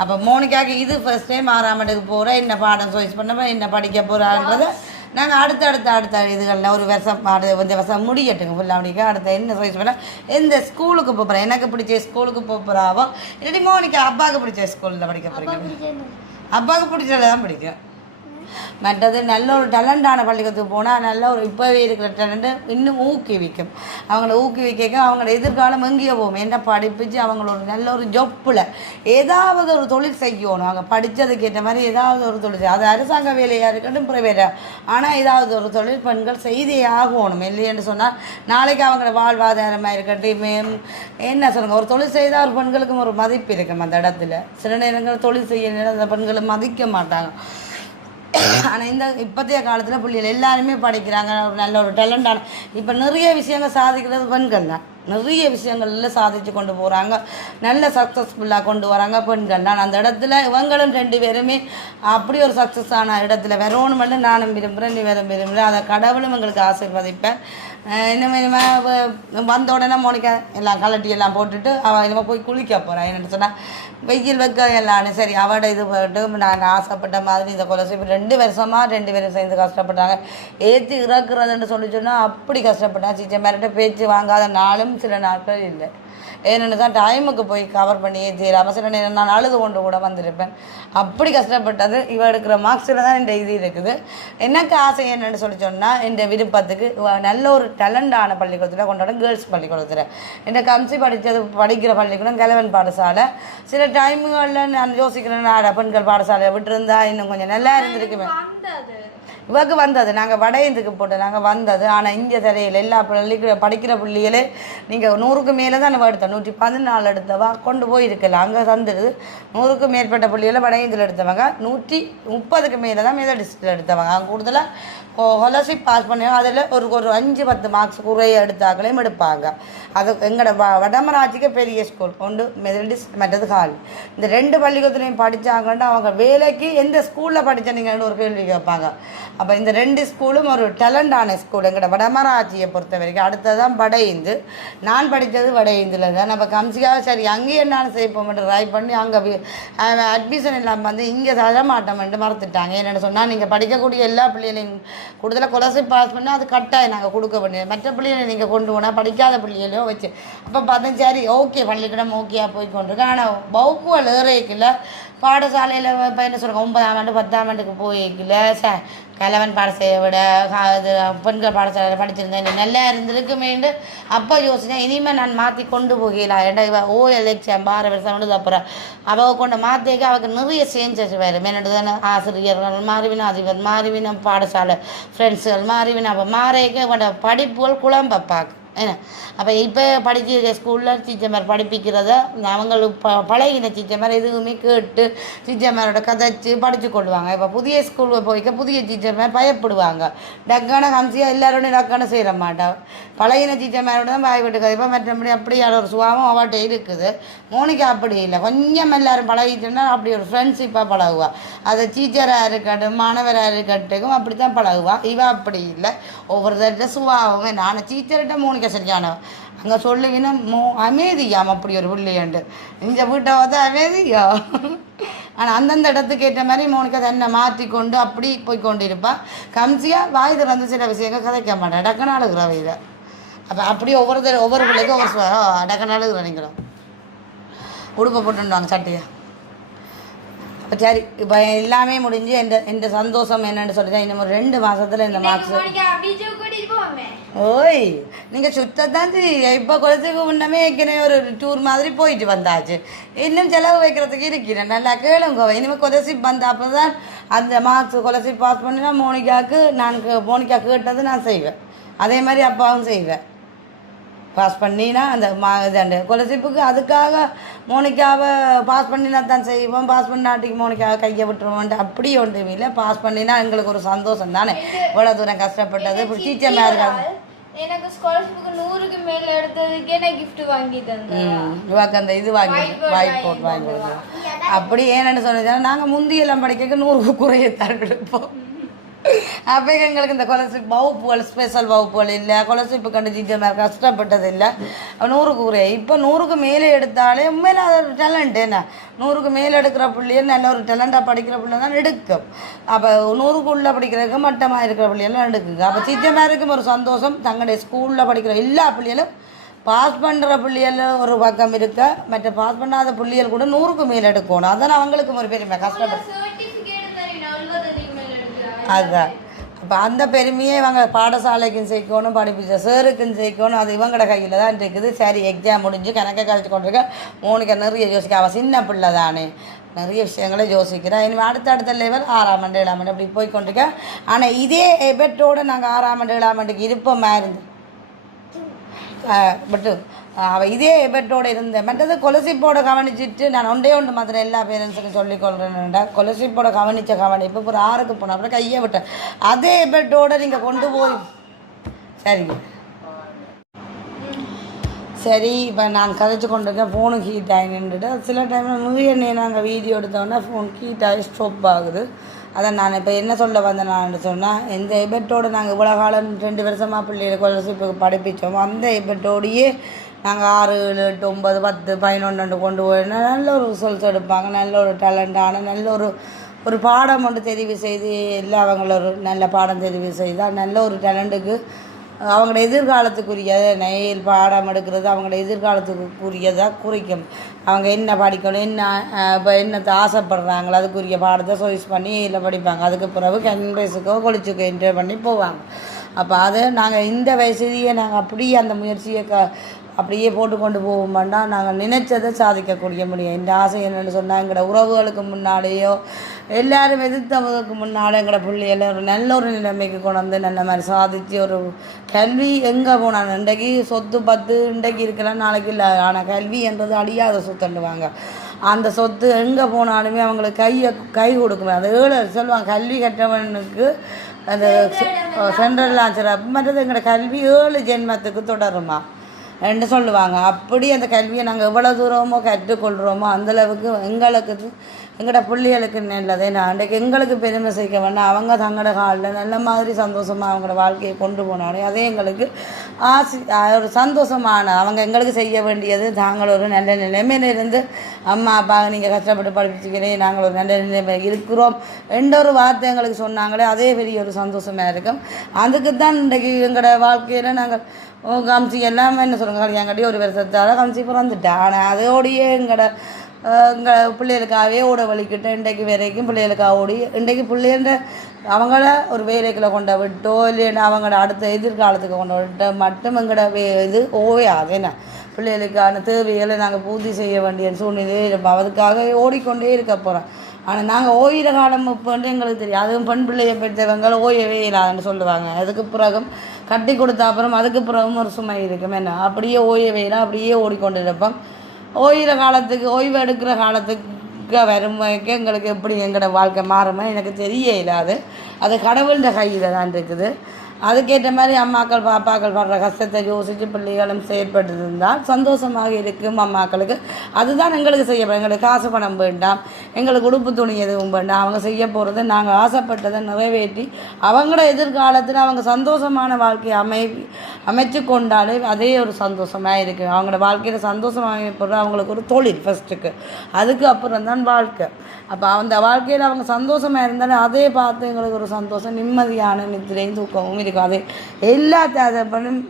அப்போ மோனிக்காக்கு இது ஃபர்ஸ்ட் டைம் 6ஆம் ஆண்டுக்கு போகிறேன் என்ன பாடம் சாய்ஸ் பண்ண என்ன படிக்க போகிறான்றதை நாங்கள் அடுத்த இதுகளில் ஒரு வருஷம் இந்த வருஷம் முடியட்டுங்க ஃபுல்லாக முடிக்க அடுத்த என்ன சாய்ஸ் பண்ணால் எந்த ஸ்கூலுக்கு போகிறேன் எனக்கு பிடிச்ச ஸ்கூலுக்கு போகிறாவோ இல்லாட்டி மோனிக்கா அப்பாவுக்கு பிடிச்ச ஸ்கூலில் படிக்க போகிறீங்க. அப்பாவுக்கு பிடிச்சதில் தான் பிடிக்கும். மற்றது நல்ல ஒரு டேலண்டான பள்ளிக்கூடத்துக்கு போனால் நல்ல ஒரு இப்போவே இருக்கிற டேலண்ட்டு இன்னும் ஊக்குவிக்கும். அவங்கள ஊக்குவிக்க அவங்களோட எதிர்காலம் எங்கேயோ போகும். என்ன படிப்பிச்சு அவங்களோட நல்ல ஒரு ஜொப்பில் ஏதாவது ஒரு தொழில் செய்யணும். அவங்க படித்ததுக்கு ஏற்ற மாதிரி ஏதாவது ஒரு தொழில் அது அரசாங்க வேலையாக இருக்கட்டும் ப்ரைவேட்டாக ஆனால் ஏதாவது ஒரு தொழில் பெண்கள் செய்தே ஆகணும். இல்லைன்னு சொன்னால் நாளைக்கு அவங்களோட வாழ்வாதாரமாக இருக்கட்டும் என்ன சொல்லுங்கள் ஒரு தொழில் செய்தால் ஒரு பெண்களுக்கும் ஒரு மதிப்பு இருக்கும். அந்த இடத்துல சில நேரங்கள் தொழில் செய்ய அந்த பெண்களை மதிக்க மாட்டாங்க. ஆனால் இந்த இப்போதைய காலத்தில் பிள்ளைகள் எல்லாருமே படிக்கிறாங்க. நல்ல ஒரு டேலண்டான இப்போ நிறைய விஷயங்கள் சாதிக்கிறது பெண்கள் தான். நிறைய விஷயங்கள்ல சாதிச்சு கொண்டு போகிறாங்க. நல்ல சக்ஸஸ்ஃபுல்லாக கொண்டு வராங்க பெண்கள் தான். அந்த இடத்துல இவங்களும் 2 பேருமே அப்படி ஒரு சக்ஸஸ் ஆன இடத்துல வரணுமெல்லாம் நானும் விரும்புகிறேன் நீ விரும்புகிறேன். அதை கடவுளும் எங்களுக்கு ஆசீர்வதிப்பேன். இனிமேல் வந்த உடனே மோனிகா எல்லாம் கலட்டி எல்லாம் போட்டுட்டு அவள் இனிமேல் போய் குளிக்க போகிறான். என்னென்னு சொன்னால் வெயில் வைக்க எல்லான்னு சரி அவட இது போட்டு நான் ஆசைப்பட்ட மாதிரி இந்த கொலசி 2 வருஷமாக 2 பேரும் சேர்ந்து கஷ்டப்பட்டாங்க. ஏற்றி இறக்குறதுன்னு சொல்லி சொன்னால் அப்படி கஷ்டப்பட்டான். சிச்ச மேரிட்ட பேச்சு வாங்காத நாளும் சில நாட்கள் இல்லை. ஏன்னு தான் டைமுக்கு போய் கவர் பண்ணி ஏற்றிடாமல் சில நேரம் நான் அழுது கொண்டு கூட வந்திருப்பேன். அப்படி கஷ்டப்பட்டது. இவ எடுக்கிற மார்க்ஸில் தான் இந்த இது இருக்குது. எனக்கு ஆசை என்னென்னு சொல்லி சொன்னால் இந்த விருப்பத்துக்கு நல்ல ஒரு டேலண்டான பள்ளிக்கூடத்தில் கொண்டாட கேர்ள்ஸ் பள்ளிக்கூடத்தில் இந்த கம்சி படிக்கிற பள்ளிக்கூடம் கிழவன் பாடசாலை. சில டைமுகளில் நான் யோசிக்கிறேன் பெண்கள் பாடசாலையை விட்டுருந்தா இன்னும் கொஞ்சம் நல்லா இருந்திருக்குமே. இவக்கு வந்தது நாங்கள் வடையந்துக்கு போட்டு நாங்கள் வந்தது. ஆனால் இங்கே தெரியல எல்லா படிக்கிற பிள்ளைகளே நீங்கள் 100க்கு மேலே தான் நம்ம எடுத்தோம். 114 எடுத்தவா கொண்டு போயிருக்கல அங்கே தந்துடுது. 100க்கு மேற்பட்ட பிள்ளைகளை வடையந்தில் எடுத்தவங்க 130க்கு மேலே தான் மெதடிஸ்டில் எடுத்தவங்க. அவங்க கூடுதலாக ஸ்காலர்ஷிப் பாஸ் பண்ணி அதில் ஒரு 5-10 மார்க்ஸ் குறைய எடுத்தாக்களையும் எடுப்பாங்க. அது எங்களோட வடமராட்சிக்கு பெரிய ஸ்கூல் கொண்டு மெதடிஸ்ட் மற்றது கால் இந்த 2 பள்ளிக்கூடத்துலையும் படித்தாங்கன்னா அவங்க வேலைக்கு எந்த ஸ்கூலில் படித்தீங்கன்னு ஒரு கேள்வி கேட்பாங்க. அப்போ இந்த 2 ஸ்கூலும் ஒரு டேலண்டான ஸ்கூல் எங்களோட வடமராட்சியை பொறுத்த வரைக்கும். அடுத்தது தான் வடையந்து. நான் படித்தது வடையந்தில் தான். நம்ம கம்சிக்காக சரி அங்கேயே என்னாலும் செய்ப்போம் ட்ரை பண்ணி அங்கே அட்மிஷன் இல்லாமல் வந்து இங்கே தரமாட்டோம்ட்டு மறந்துட்டாங்க. என்னென்னு சொன்னால் நீங்கள் படிக்கக்கூடிய எல்லா பிள்ளைகளையும் கூடுதலாக ஸ்காலர்ஷிப் பாஸ் பண்ணால் அது கட்டாயம் நாங்கள் கொடுக்க வேண்டியது. மற்ற பிள்ளைகளை நீங்கள் கொண்டு போனால் படிக்காத பிள்ளைகளையோ வச்சு அப்போ பார்த்தா சரி ஓகே பள்ளிக்கூடம் ஓகேயா போய் கொண்டிருக்கேன். ஆனால் வகுப்புகள் ஏறைக்கில் பாடசாலையில் இப்போ என்ன சொல்லுங்கள் 9ஆம் ஆண்டு 10ஆம் ஆண்டுக்கு போய்க்கல கிழவன் பாடசாலையை விட இது பெண்கள் பாடசாலையில் படிச்சிருந்தேன் நல்லா இருந்திருக்குமேண்டு அப்போ யோசிச்சேன். இனிமேல் நான் மாற்றி கொண்டு போகலாம். ஏன்டா இவ OL எக்ஸாம் 6 வருஷம் வந்து அப்புறம் அவள் கொண்டு மாற்றிக்க அவளுக்கு நிறைய சேஞ்சஸ் வேறு மேனட்டு தானே ஆசிரியர்கள் மாறிவினா அதிபர் மாறிவினா பாடசாலை ஃப்ரெண்ட்ஸுகள் மாறிவினா அப்போ மாறிக்க அவனோட படிப்புகள் குழம்ப பார்க்க ஏன்னா அப்போ இப்போ படிக்கிற ஸ்கூலில் டீச்சர் மாதிரி படிப்பிக்கிறத அவங்களுக்கு பழகின டீச்சர் மாதிரி எதுவுமே கேட்டு டீச்சர் மாதிரோட கதைச்சு படித்து கொள்வாங்க. இப்போ புதிய ஸ்கூலில் போய்க்க புதிய டீச்சர் மாதிரி பயப்படுவாங்க. டக்கான கம்சியாக எல்லாரோடையும் டக்கான செய்ய மாட்டாங்க. பழகின டீச்சர் மாதிரோட தான் பயப்பட்டு கதைப்பா மற்றபடி அப்படியான ஒரு சுபாவம் அவட்ட இருக்குது. மோனிகா அப்படி இல்லை. கொஞ்சம் எல்லோரும் பழகிட்டோன்னா அப்படி ஒரு ஃப்ரெண்ட்ஷிப்பாக பழகுவா. அது டீச்சராக இருக்கட்டும் மாணவராக இருக்கட்டும் அப்படி தான் பழகுவா. இவ அப்படி இல்லை. ஒவ்வொருத்தர்கிட்ட சுபாவம் நான் டீச்சர்கிட்ட மோனிகா சரியான அங்கே சொல்லுவீன்னா அமைதியாம் அப்படி ஒரு பிள்ளையாண்டு இந்த வீட்டை வந்து அமைதியா. ஆனால் அந்தந்த இடத்துக்கு ஏற்ற மாதிரி மோனிகா தன்னை மாற்றி கொண்டு அப்படி போய் கொண்டு இருப்பாள். கம்சியாக வாய் திறந்து சில விஷயங்கள் கதைக்க மாட்டேன். டக்குன்னு அழுகிறவையில் அப்போ அப்படி ஒவ்வொரு பிள்ளைக்கும் ஒவ்வொரு டக்குன்னு அழுகிறோம். நீங்களும் உடுப்பை போட்டுருவாங்க சட்டையா. அப்போ சரி இப்போ எல்லாமே முடிஞ்சு எந்த சந்தோஷம் என்னென்னு சொல்லிதான் இன்னும் ஒரு 2 மாதத்தில் இந்த மார்க்ஸ் ஓய் நீங்கள் சுத்தத்தான் செய்ய. இப்போ குளத்துக்கு முன்னமே ஏற்கனவே ஒரு டூர் மாதிரி போயிட்டு வந்தாச்சு. இன்னும் செலவு வைக்கிறதுக்கு இருக்கிறேன். நல்லா கேளுங்க. இனிமேல் ஸ்காலர்ஷிப் வந்த அப்போ தான் அந்த மார்க்ஸ் ஸ்காலர்ஷிப் பாஸ் பண்ணினா மோனிகா கேட்டது நான் செய்வேன். அதே மாதிரி அப்பாவும் செய்வேன். பாஸ் பண்ணினா அந்த இதாண்டு ஸ்காலர்ஷிப்புக்கு அதுக்காக மோனிகாவை பாஸ் பண்ணினா தான் செய்வோம். பாஸ் பண்ணாட்டிக்கு மோனிகாவை கையை விட்டுருவோன்ட்டு அப்படி ஒன்றுமே இல்லை. பாஸ் பண்ணினா எங்களுக்கு ஒரு சந்தோஷம் தானே. இவ்வளோ தூரம் கஷ்டப்பட்டது இப்போ டீச்சர் மாதிரி இருக்காங்க. எனக்கு ஸ்காலர்ஷிப்புக்கு 100க்கு மேலே எடுத்ததுக்கு எனக்கு கிஃப்ட் வாங்கி தந்தேன். இவாக்கு அந்த இது வாங்கி ஒயிட் போட் வாங்கி அப்படி ஏன்னு சொன்னீங்கன்னா நாங்கள் முந்தியெல்லாம் படிக்க 100க்கு குறைய தான் எடுப்போம். அப்போ எங்களுக்கு இந்த ஸ்காலர்ஷிப் வகுப்புகள் ஸ்பெஷல் வகுப்புகள் இல்லை. ஸ்காலர்ஷிப்பு கண்டு டீச்சர் மாதிரி கஷ்டப்பட்டது இல்லை. 100க்கு குறைய இப்போ 100க்கு மேலே எடுத்தாலே உண்மையில அது ஒரு டேலண்ட். என்ன 100க்கு மேலே எடுக்கிற பிள்ளைய நல்ல ஒரு டேலண்டாக படிக்கிற பிள்ளை தான் எடுக்கும். அப்போ 100க்குள்ளே படிக்கிறதுக்கு மட்டமாக இருக்கிற பிள்ளையெல்லாம் எடுக்குங்க. அப்போ டீச்சர் மாதிரிக்கும் ஒரு சந்தோஷம். தங்களுடைய ஸ்கூலில் படிக்கிற எல்லா பிள்ளைகளும் பாஸ் பண்ணுற பிள்ளைகள் ஒரு பக்கம் இருக்க மற்ற பாஸ் பண்ணாத பிள்ளைகள் கூட 100க்கு மேலே எடுக்கணும். அதான் அவங்களுக்கு ஒரு பெருமை கஷ்டப்பட்டு அதுதான். அப்போ அந்த பெருமையை இவங்க பாடசாலைக்கும் சேர்க்கணும் படிப்பிச்ச சேருக்கும் சேர்க்கணும். அது இவங்களோட கையில் தான் இருக்குது. சரி எக்ஸாம் முடிஞ்சு கணக்கை கழிச்சு கொண்டிருக்க மோனிகா நிறைய யோசிக்க. அவள் சின்ன பிள்ளை தானே நிறைய விஷயங்களை யோசிக்கிறேன். இனிமேல் அடுத்த லெவல் 6ஆம் ஆண்டு 7ஆம் ஆண்டு அப்படி போய் கொண்டிருக்கேன். ஆனால் இதே எபெட்டோடு நாங்கள் 6ஆம் ஆண்டு 7ஆம் ஆண்டுக்கு இருப்போமா இருந்து பட்டு அவள் இதே எபெட்டோடு இருந்தேன். மற்றது ஸ்காலர்ஷிப்போட கவனிச்சுட்டு நான் ஒன்றே மாத்திரம் எல்லா பேரண்ட்ஸுக்கும் சொல்லிக்கொள்கிறேன்டா. ஸ்காலர்ஷிப்போட கவனிப்பு ஒரு 6க்கு போன அப்புறம் கையை விட்டேன். அதே எபெட்டோடு நீங்கள் கொண்டு போய் சரி இப்போ நான் கதைச்சு கொண்டு இருக்கேன். ஃபோனு ஹீட் ஆகி நின்றுட்டு சில டைமில் நிறைய நாங்கள் வீடியோ எடுத்தோன்னா ஃபோன் ஹீட் ஆகி ஸ்டாப் ஆகுது. அதான் நான் இப்போ என்ன சொல்ல வந்தேன் நான் சொன்னால் இந்த எபெட்டோடு நாங்கள் இவ்வளோ காலம் 2 வருஷமாக பிள்ளைகளை ஸ்காலர்ஷிப்புக்கு படிப்பிச்சோம். அந்த எபெட்டோடையே நாங்கள் 6, 7, 8, 9, 10, 11 கொண்டு போயினா நல்ல ஒரு ரிசல்ட்ஸ் எடுப்பாங்க. நல்ல ஒரு டேலண்டான நல்ல ஒரு பாடம் ஒன்று தெரிவு செய்து இல்லை அவங்கள ஒரு நல்ல பாடம் தெரிவு செய்தால் நல்ல ஒரு டேலண்ட்டுக்கு அவங்களோட எதிர்காலத்துக்குரிய நெயில் பாடம் எடுக்கிறது அவங்களோட எதிர்காலத்துக்குரியதாக குறிக்கும். அவங்க என்ன படிக்கணும், என்ன இப்போ என்னத்தை ஆசைப்படுறாங்களோ அதுக்குரிய பாடத்தை சாய்ஸ் பண்ணி இல்லை படிப்பாங்க. அதுக்கு பிறகு கேம்பஸுக்கோ கொலிச்சுக்கோ என்டர் பண்ணி போவாங்க. அப்போ அதை நாங்கள் இந்த வயசுலேயே நாங்கள் அப்படியே அந்த முயற்சியை அப்படியே போட்டு கொண்டு போவோம்னா நாங்கள் நினைச்சதை சாதிக்கக்கூடிய முடியும். இந்த ஆசை என்னென்னு சொன்னால் எங்களோட உறவுகளுக்கு முன்னாலேயோ எல்லோரும் எதிர்த்தவங்களுக்கு முன்னாலே எங்களோட பிள்ளைகளை ஒரு நல்ல ஒரு நிலைமைக்கு கொண்டு வந்து நல்ல மாதிரி சாதித்து ஒரு கல்வி எங்கே போனாங்க. இன்றைக்கு சொத்து 10 இன்றைக்கு இருக்கலாம் நாளைக்கு இல்லை. ஆனால் கல்வி என்றது அழியாத சொத்துண்டுவாங்க. அந்த சொத்து எங்கே போனாலுமே அவங்களுக்கு கை கொடுக்குமே. அது சொல்லுவாங்க கல்வி கற்றவனுக்கு அந்த சென்ட்ரல் ஆன்சர் மற்றது எங்களோட கல்வி 7 ஜென்மத்துக்கு தொடருமா என்று சொல்லுவாங்க. அப்படி அந்த கல்வியை நாங்கள் எவ்வளோ தூரமோ கற்றுக்கொள்கிறோமோ அந்தளவுக்கு எங்களோட பிள்ளைகளுக்கு நல்லதே. நான் அன்றைக்கு எங்களுக்கு பெருமை சேர்க்க வேண்டாம். அவங்க தங்களோட காலில் நல்ல மாதிரி சந்தோஷமாக அவங்களோட வாழ்க்கையை கொண்டு போனாலும் அதே எங்களுக்கு ஒரு சந்தோஷமான அவங்க எங்களுக்கு செய்ய வேண்டியது தாங்கள் ஒரு நல்ல நிலைமையிலிருந்து அம்மா அப்பா நீங்கள் கஷ்டப்பட்டு படிப்பிச்சுக்கிறேன் நாங்கள் ஒரு நல்ல நிலைமை இருக்கிறோம் என்ற ஒரு வார்த்தை எங்களுக்கு சொன்னாங்களே அதே பெரிய ஒரு சந்தோஷமாக இருக்கும். அதுக்கு தான் இன்றைக்கு எங்களோட வாழ்க்கையில் நாங்கள் கம்சி எல்லாமே என்ன சொல்லுங்க என்கிட்டயே ஒரு வருஷத்தால் கம்சி பிறந்துட்டேன். ஆனால் அதோடையே எங்கள் பிள்ளைகளுக்காகவே ஓட வலிக்கிட்டு இன்றைக்கு வரைக்கும் பிள்ளைகளுக்காக ஓடி இன்றைக்கு பிள்ளைன்ற அவங்கள ஒரு வேலைக்குள்ள கொண்டு விட்டோ இல்லைன்னா அவங்களோட அடுத்த எதிர்காலத்துக்கு கொண்டு விட்டோ மட்டும் எங்களோட இது ஓயாதுன்னா பிள்ளைகளுக்கான தேவைகளை நாங்கள் பூர்த்தி செய்ய வேண்டிய சூழ்நிலையே இருப்போம். அதுக்காக ஓடிக்கொண்டே இருக்க போகிறோம். ஆனால் நாங்கள் ஓயிற காலம் இப்போன்ட்டு எங்களுக்கு தெரியும். அதுவும் பெண் பிள்ளையை பெற்றவங்களை ஓயவே இல்லாதுன்னு சொல்லுவாங்க. அதுக்கு பிறகும் கட்டி கொடுத்த அப்புறம் அதுக்கு பிறகும் ஒரு சுமை இருக்கும். என்ன அப்படியே ஓயவே இல்லை அப்படியே ஓடிக்கொண்டு இருப்போம். ஓய்கிற காலத்துக்கு ஓய்வு எடுக்கிற காலத்துக்கு வரும் வரைக்கும் எங்களுக்கு எப்படி எங்களோட வாழ்க்கை மாறுமா எனக்கு தெரிய இல்லாது. அது கடவுள்கிட்ட கையில் தான் இருக்குது. அதுக்கேற்ற மாதிரி அம்மாக்கள் பாப்பாக்கள் படுற கஷ்டத்தை யோசித்து பிள்ளைகளும் செயற்பட்டு இருந்தால் சந்தோஷமாக இருக்கும் அம்மாக்களுக்கு. அதுதான் எங்களுக்கு செய்யப்படும். எங்களுக்கு காசு பணம் வேண்டாம், எங்களுக்கு உடுப்பு துணி எதுவும் வேண்டாம். அவங்க செய்ய போகிறது நாங்கள் ஆசைப்பட்டதை நிறைவேற்றி அவங்களோட எதிர்காலத்தில் அவங்க சந்தோஷமான வாழ்க்கையை அமைச்சு கொண்டாலே அதே ஒரு சந்தோஷமாக இருக்குது. அவங்களோட வாழ்க்கையில் சந்தோஷமாக போடுற அவங்களுக்கு ஒரு தொழில் ஃபஸ்ட்டுக்கு, அதுக்கு அப்புறம் தான் வாழ்க்கை. அப்போ அந்த வாழ்க்கையில் அவங்க சந்தோஷமாக இருந்தாலும் அதே பார்த்து எங்களுக்கு ஒரு சந்தோஷம் நிம்மதியான நித்திரையும் தூக்கமும் இருக்கும். அது எல்லா தேவைப்படும்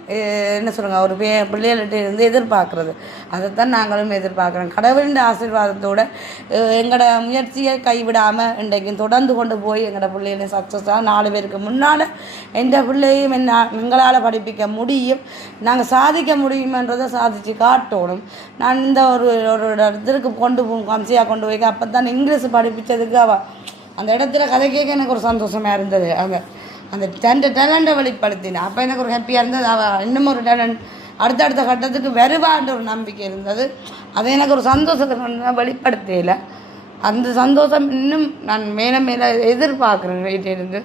என்ன சொல்லுங்கள் ஒரு பிள்ளைகள்கிட்ட இருந்து எதிர்பார்க்குறது அதைத்தான் நாங்களும் எதிர்பார்க்குறோம். கடவுளின் ஆசீர்வாதத்தோடு எங்களோட முயற்சியை கைவிடாமல் இன்றைக்கும் தொடர்ந்து கொண்டு போய் எங்களோட பிள்ளைகளையும் சக்ஸஸாக 4 பேருக்கு முன்னால் எந்த பிள்ளையும் எங்களால் படிப்பிக்க முடியும், நாங்கள் சாதிக்க முடியுமென்றதை சாதித்து காட்டணும். நான் இந்த ஒரு இடத்திற்கு கொண்டு கம்சியாக கொண்டு போய் அப்போ தான் இங்கிலீஷ் படிப்பிச்சதுக்கு அந்த இடத்துல கதை கேட்க எனக்கு ஒரு சந்தோஷமாக இருந்தது. அந்த டேலண்ட்டை வெளிப்படுத்தினேன். அப்போ எனக்கு ஒரு ஹாப்பியாக இருந்தது. இன்னும் ஒரு டேலண்ட் அடுத்தடுத்த கட்டத்துக்கு வருவான்ற ஒரு நம்பிக்கை இருந்தது. அதை எனக்கு ஒரு சந்தோஷத்தை வெளிப்படுத்தல. அந்த சந்தோஷம் இன்னும் நான் மேலே மேலே எதிர்பார்க்குறேன். வீட்டிலிருந்து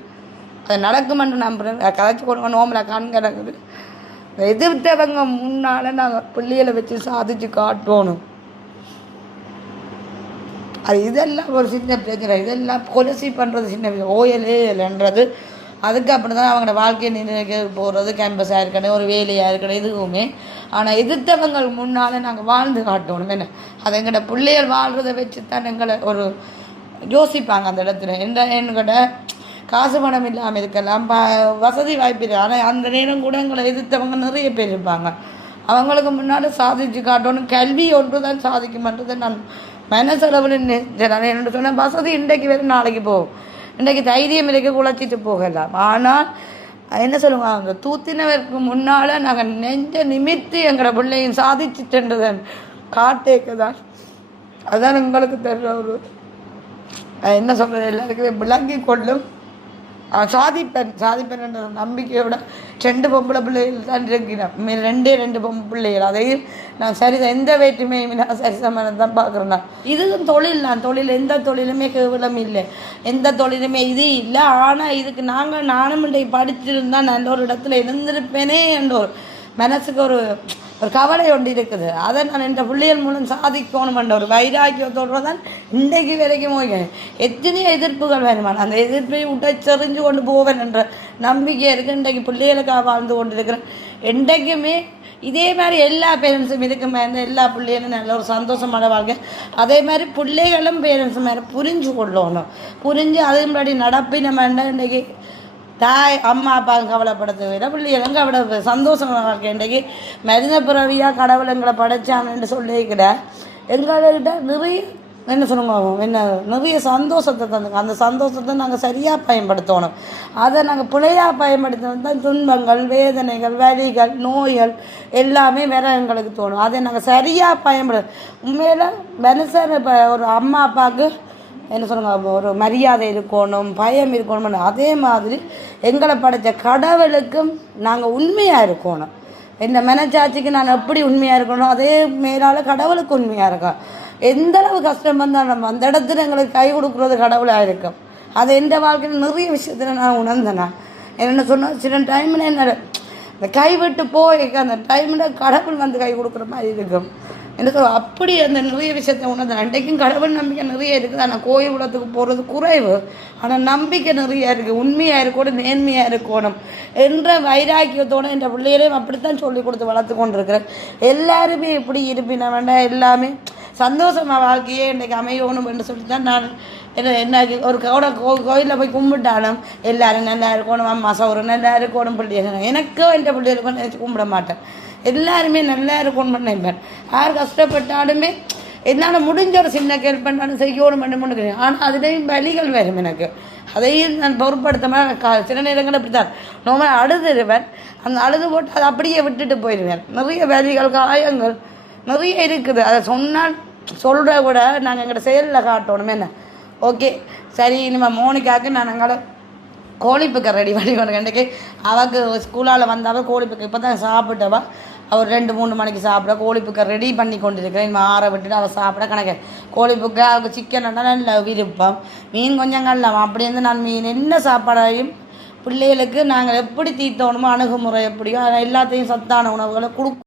அது நடக்குமென்று நம்புகிறேன். கதைச்சி கொடுங்க நோம்பில் கண் கிடக்குது. எதிர்த்தவங்க முன்னால் நாங்கள் பிள்ளைகளை வச்சு சாதிச்சு காட்டணும். அது இதெல்லாம் ஒரு சின்ன பிரச்சனை. இதெல்லாம் கொலசி பண்ணுறது சின்ன விஷயம். ஓயலே இல்லைன்றது அதுக்கு அப்படி தான் அவங்களோட வாழ்க்கையை நிர்ணயிக்க போகிறது. கேம்பஸாக இருக்கணும், ஒரு வேலையாக இருக்கணும், எதுவுமே. ஆனால் எதிர்த்தவங்கள் முன்னால் நாங்கள் வாழ்ந்து காட்டணும். என்ன அது எங்களோட பிள்ளைகள் வாழ்கிறத வச்சு தான் எங்களை ஒரு யோசிப்பாங்க அந்த இடத்துல. என்கிட்ட காசு பணம் இல்லாமல் இருக்கலாம், வசதி வாய்ப்பு இல்லை. ஆனால் அந்த நேரம் கூட எங்களை எதிர்த்தவங்க நிறைய பேர் இருப்பாங்க. அவங்களுக்கு முன்னாடி சாதிச்சு காட்டணும். கல்வி ஒன்று தான் சாதிக்குமென்றதை நான் மனசளவில் என்னென்னு சொன்னால் வசதி இன்றைக்கு வேறு நாளைக்கு போகும். இன்றைக்கு தைரியம் இருக்க குழச்சிட்டு போகலாம். ஆனால் என்ன சொல்லுவாங்க தூத்தினவருக்கு முன்னால் நாங்கள் நெஞ்ச நிமித்து எங்களோட பிள்ளையும் சாதிச்சுட்டுன்றதன் காட்டேக்க தான். அதுதான் உங்களுக்கு தெரிற ஒரு என்ன சொல்கிறது எல்லாருக்குமே விளங்கி கொள்ளும். சாதிப்பேன் என்ற நம்பிக்கையோட 2 பொம்பளை பிள்ளைகள் தான் இருக்கிறேன். 2 பிள்ளைகள். அதையும் நான் எந்த வேற்றுமையுமே நான் சரிசமானம் தான் பார்க்குறேன். நான் இதுவும் தொழில் தான். தொழில் எந்த தொழிலுமே கேவலம் இல்லை, எந்த தொழிலுமே இது இல்லை. ஆனால் இதுக்கு நானும் இன்றைக்கு படிச்சிருந்தால் நல்ல ஒரு இடத்துல இருந்திருப்பேனே என்ற ஒரு மனசுக்கு ஒரு ஒரு கவலை ஒன்று இருக்குது. அதை நான் என் பிள்ளைகள் மூலம் சாதிக்கணும் என்ற ஒரு வைராக்கியத்தோடு தான் இன்றைக்கு வரைக்கும் போகிறேன். எத்தனையோ எதிர்ப்புகள் வேணுமான அந்த எதிர்ப்பை உடைச்செறிஞ்சு கொண்டு போவேன் என்ற நம்பிக்கை இருக்குது. இன்றைக்கு பிள்ளைகளுக்காக வாழ்ந்து கொண்டு இருக்கிறேன். என்றைக்குமே இதே மாதிரி எல்லா பேரண்ட்ஸும் இருக்குமே இந்த எல்லா பிள்ளைகளும் நல்ல ஒரு சந்தோஷமான வாழ்க்கை. அதே மாதிரி பிள்ளைகளும் பேரண்ட்ஸும் மேலே புரிஞ்சு கொள்ளணும். புரிஞ்சு அதே முன்னாடி நடப்பின வேண்டாம். இன்றைக்கி தாய் அம்மா அப்பாவும் கவலைப்படுத்த விட பிள்ளைகளும் கவலை சந்தோஷமான வாழ்க்கை. இன்றைக்கி மனித பிறவியாக கடவுள் எங்களை படைச்சான்னு சொல்லிக்கிட எங்கள்கிட்ட நிறைய என்ன சொல்லுங்க நிறைய சந்தோஷத்தை தந்துங்க. அந்த சந்தோஷத்தை நாங்கள் சரியாக பயன்படுத்தணும். அதை நாங்கள் பிழையாக பயன்படுத்தினது தான் துன்பங்கள், வேதனைகள், வலிகள், நோய்கள் எல்லாமே வேற எங்களுக்கு தோணும். அதை நாங்கள் சரியாக உண்மையில் மனுஷன் இப்போ ஒரு அம்மா அப்பாவுக்கு என்ன சொல்லுங்க ஒரு மரியாதை இருக்கணும், பயம் இருக்கணும். அதே மாதிரி எங்களை படைத்த கடவுளுக்கும் நாங்கள் உண்மையாக இருக்கணும். இந்த மனச்சாட்சிக்கு நான் எப்படி உண்மையாக இருக்கணும் அதே மேலால் கடவுளுக்கு உண்மையாக இருக்கோம். எந்த அளவு கஷ்டம் வந்தால் நம்ம அந்த இடத்துல எங்களுக்கு கை கொடுக்குறது கடவுளாக இருக்கும். அது எந்த வாழ்க்கையில் நிறைய விஷயத்தில் நான் உணர்ந்தேன். என்ன சொன்னால் சில டைமில் என்ன இந்த கைவிட்டு போய் அந்த டைமில் கடவுள் வந்து கை கொடுக்குற மாதிரி இருக்கும். என்ன சொல்ல அப்படி அந்த நிறைய விஷயத்தை உணர்ந்தேன். அன்றைக்கும் கடவுள் நம்பிக்கை நிறைய இருக்குது. ஆனால் கோயில் உலகத்துக்கு போகிறது குறைவு. ஆனால் நம்பிக்கை நிறைய இருக்குது. உண்மையாக இருக்கணும், நேர்மையாக இருக்கணும் என்ற வைராக்கியத்தோடு என்ற பிள்ளைகளையும் அப்படித்தான் சொல்லி கொடுத்து வளர்த்து கொண்டிருக்கிறேன். எல்லாருமே இப்படி இருப்பின வேண்டாம், எல்லாமே சந்தோஷமாக வாழ்க்கையே இன்றைக்கு அமையணும் என்று சொல்லி தான் நான் என்ன ஒரு கோயிலில் போய் கும்பிட்டாலும் எல்லாரும் நல்லா இருக்கணும், அம்மா சௌரம் நல்லா இருக்கணும், பிள்ளைகள் எனக்கோ என்ற பிள்ளைகளுக்கும் நினச்சி கும்பிட மாட்டேன். எல்லாருமே நல்லா இருக்கணும் நினைப்பேன். யார் கஷ்டப்பட்டாலுமே என்னால் முடிஞ்ச ஒரு சின்ன கேள்வி பண்ணாலும் செய்யணும் பண்ணுறேன். ஆனால் அதுலேயும் வலிகள் வரும் எனக்கு. அதையும் நான் பொருட்படுத்தாமல் சில நேரங்கள் அப்படி தான் நோமல் அழுதுருவேன். அந்த அழுது போட்டு அதை அப்படியே விட்டுட்டு போயிடுவேன். நிறைய வலிகள், காயங்கள் நிறைய இருக்குது. அதை சொன்னால் சொல்கிற கூட நாங்கள் எங்கள்கிட்ட செயலில் காட்டணும். என்ன ஓகே சரி நம்ம மோனிக்காவுக்கு நான் அங்கே கோழிப்புக்கை ரெடி பண்ணி கொண்டு இன்றைக்கி அவൾക്ക് ஸ்கூலால் வந்தால் கோழிப்புக்கை இப்போ தான் சாப்பிட்டவா. அவர் 2-3 மணிக்கு சாப்பிட கோழிப்புக்கை ரெடி பண்ணி கொண்டு இருக்கிறேன். இனிமேல் ஆற விட்டுட்டு அவள் சாப்பிட கணக்கு கோழிப்புக்கை அவளுக்கு சிக்கன் நல்ல விருப்பம், மீன் கொஞ்சம் கல்லலாம். அப்படி இருந்து நான் மீன் என்ன சாப்பாடையும் பிள்ளைகளுக்கு நாங்கள் எப்படி தீர்த்தோணுமோ அணுகுமுறை எப்படியோ எல்லாத்தையும் சத்தான உணவுகளை